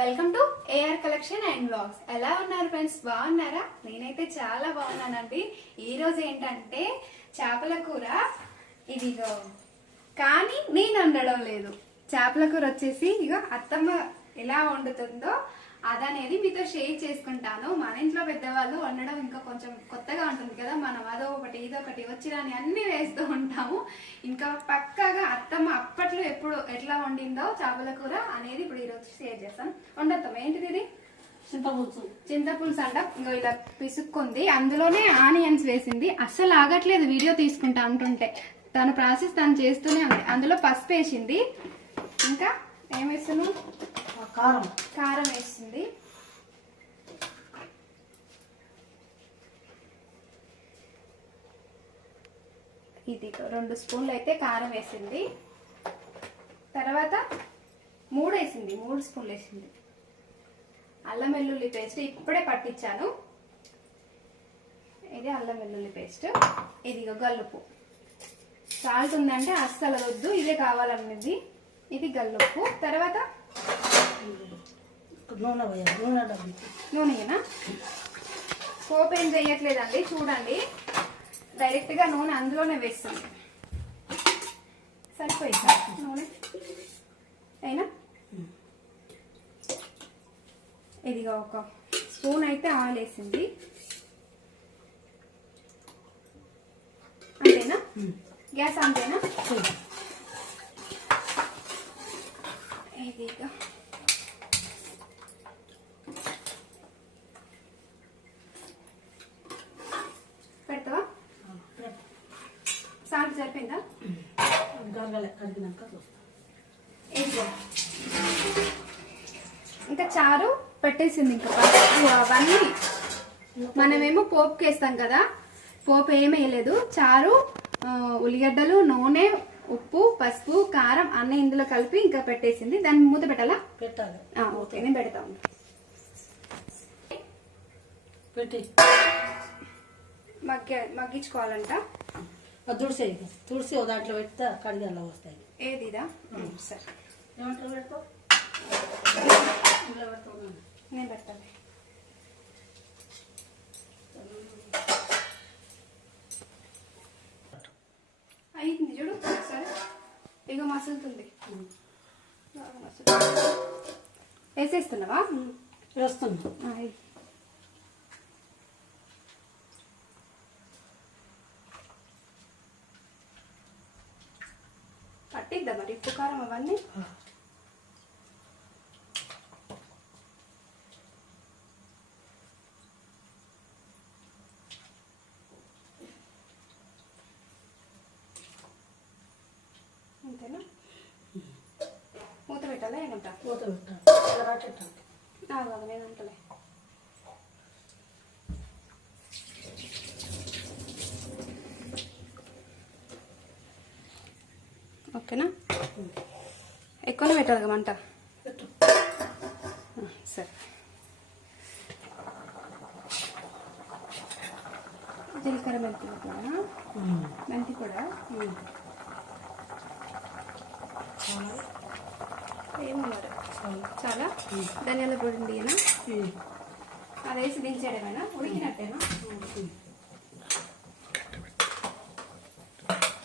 Welcome to A R collection and blogs ఎలా ఉన్నారు friends బాగున్నారా? నేనైతే చాలా బాగున్నానండి. ఈ రోజు ఏంటంటే చేపల కూర ఇదిగో. కానీ నేను వండడం లేదు. చేపల కూర వచ్చేసి ఇగో అత్తమ్మ ఎలా వండుతుందో అదనేది మీతో షేర్ చేసుకుంటాను. మన ఇంట్లో పెద్దవాళ్ళు వండడం ఇంకా కొంచెం కొత్తగా ఉంటుంది కదా. మనం అదో ఒకటి ఇదొకటి వచ్చిన వచ్చిరాని అన్ని వేస్తూ ఉంటాము. ఇంకా పక్క అప్పట్లో ఎప్పుడు ఎట్లా వండిందో చేపల కూర అనేది ఇప్పుడు ఈరోజు షేర్ చేస్తాను వండత్తాం ఏంటిది ఇది చింతపులుసు. చింతపులుసు అంట. ఇంకో ఇలా పిసుక్కుంది. అందులోనే ఆనియన్స్ వేసింది. అస్సలు ఆగట్లేదు. వీడియో తీసుకుంటా అంటుంటే. తన ప్రాసెస్ తను చేస్తూనే ఉంది. అందులో పసుపు వేసింది. ఇంకా ఏం వేస్తున్నావు? ఆ కారం. కారం వేస్తుంది ఇది రెండు స్పూన్లు అయితే కారం వేసింది. తర్వాత మూడు వేసింది మూడు స్పూన్లు వేసింది అల్లం వెల్లుల్లి పేస్ట్ ఇప్పుడే పట్టించాను. ఇది అల్లం వెల్లుల్లి పేస్ట్. ఇది గల్లుప్పు. సాల్ట్ ఉందంటే అస్సలు వద్దు ఇదే కావాలన్నది. ఇది గల్లుప్పు. తర్వాత నూనె నూనెనా పోపు ఏం చేయట్లేదండి చూడండి. డైరెక్ట్గా నూనె అందులోనే వేస్తుంది సరిపోయిందా. నూనె అయినా? ఇదిగా ఒక స్పూన్ అయితే ఆయిల్ వేసింది. అంతేనా? గ్యాస్ అంతేనా? ఇదిగా పెడతావా సాల్ట్ సరిపోయిందా కడిగినాక చూస్తాం ఇంకా చారు పెట్టేసింది ఇంకా అవన్నీ. మనమేమో పోపుకి వేస్తాం కదా పోపు ఏం వేయలేదు. చారు ఉల్లిగడ్డలు నూనె ఉప్పు పసుపు కారం అన్నీ ఇందులో కలిపి ఇంకా పెట్టేసింది. దాన్ని మూత పెట్టాలా? పెట్టాలి. ఓకే నేను పెడతాను పెట్టి. మగ్గ మగ్గించుకోవాలంట. తుడిసి ఇక. తుడిసి దాంట్లో పెడితే కడిగి అలా వస్తాయి. ఏది సరే. ఏమంటారు పెడతావు. నేను పెడతాను అయింది చూడు సరే. ఇక మసులుతుంది. వేసేస్తున్నావా? వేస్తున్నా. మరి ఉప్పు కారం అవన్నీ. అంతేనా మూత పెట్టాలా? ఏమంటా మూత పెట్టాలి. నేను అంటలే. ఓకేనా? ఎక్కువనే పెట్టాలి కదా మంట? సరే. జీలకర్ర మెంతి కూడా మెంతి కూడా ఉమ్. చాలా ఏమన్నారు చాలా? ధనియాల పొడి ఉండినా అది వేసి దించేయడమేనా? ఉడికినట్టేనా? ఉమ్.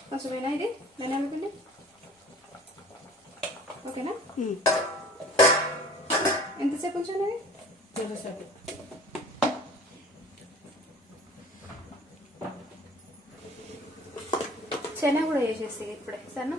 కొంచెమేనా ఇది? ధనియాల పిండి? ఓకేనా. ఎంతసేపు ఉంచండి? అది తెలుసది చెన్న కూడా చేసేసి ఇప్పుడే సరేనా?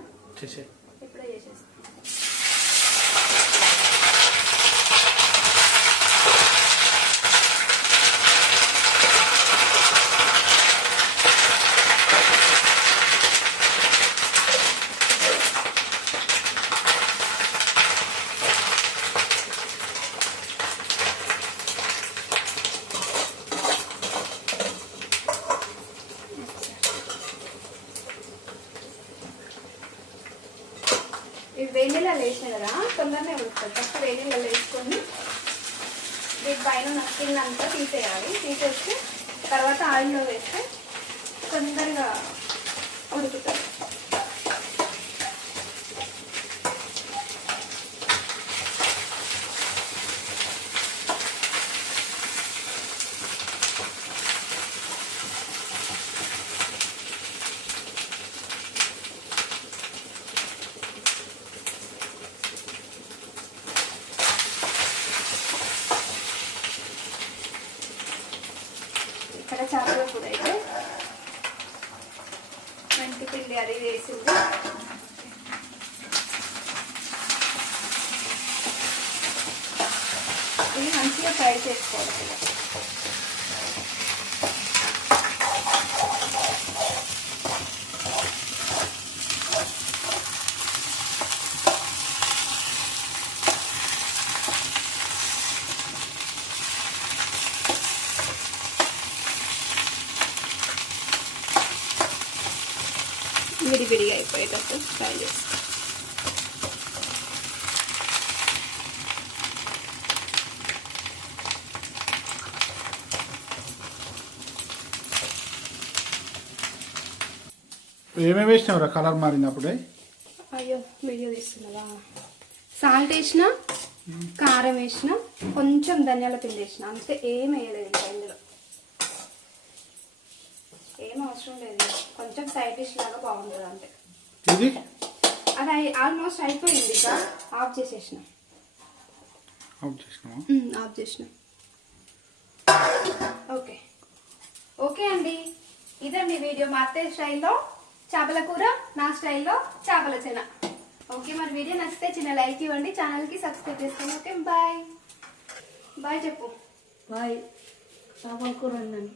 వేడి కదా తొందరనే ఉడుకుతుంది ఫస్ట్ వేడి నీళ్ళు వేసుకొని వీటి పైన స్కిన్ అంతా తీసేయాలి. తీసేసి తర్వాత ఆయిల్లో వేస్తే తొందరగా ఉడుకుతుంది చేపల కూర అయితే మెంతి పిండి అది వేసింది. ఇది మంచిగా ఫ్రై చేసుకోవాలి. విడివిడిగా అయిపోయేటట్టు ఫ్రై చేసుకో ఏమేమి వేసినావురా కలర్ మారినప్పుడే? అయ్యో వీడియో తీస్తున్నావా సాల్ట్ వేసిన కారం వేసిన కొంచెం ధనియాల పిండి వేసిన అంతే ఏం వేయలేదు ఇంకా ఇందులో ఏం అవసరం లేదు కొంచెం సైడ్ డిష్ లాగా బాగుంటుంది అంతే. ఇది? అది ఆల్మోస్ట్ అయిపోయింది ఇక. ఆఫ్ చేసేసిన. అవుట్ చేసినావా? ఆఫ్ చేసిన. ఓకే. ఓకే అండి. ఇదండి వీడియో మా అత్తయ్య స్టైల్లో చేపల కూర నా స్టైల్లో చేపల చెన. ఓకే మరి వీడియో నచ్చితే చిన్న లైక్ ఇవ్వండి. ఛానల్కి సబ్స్క్రైబ్ చేసుకోండి. Okay bye. బాయ్ చెప్పు. బాయ్. చేపల కూర వండండి.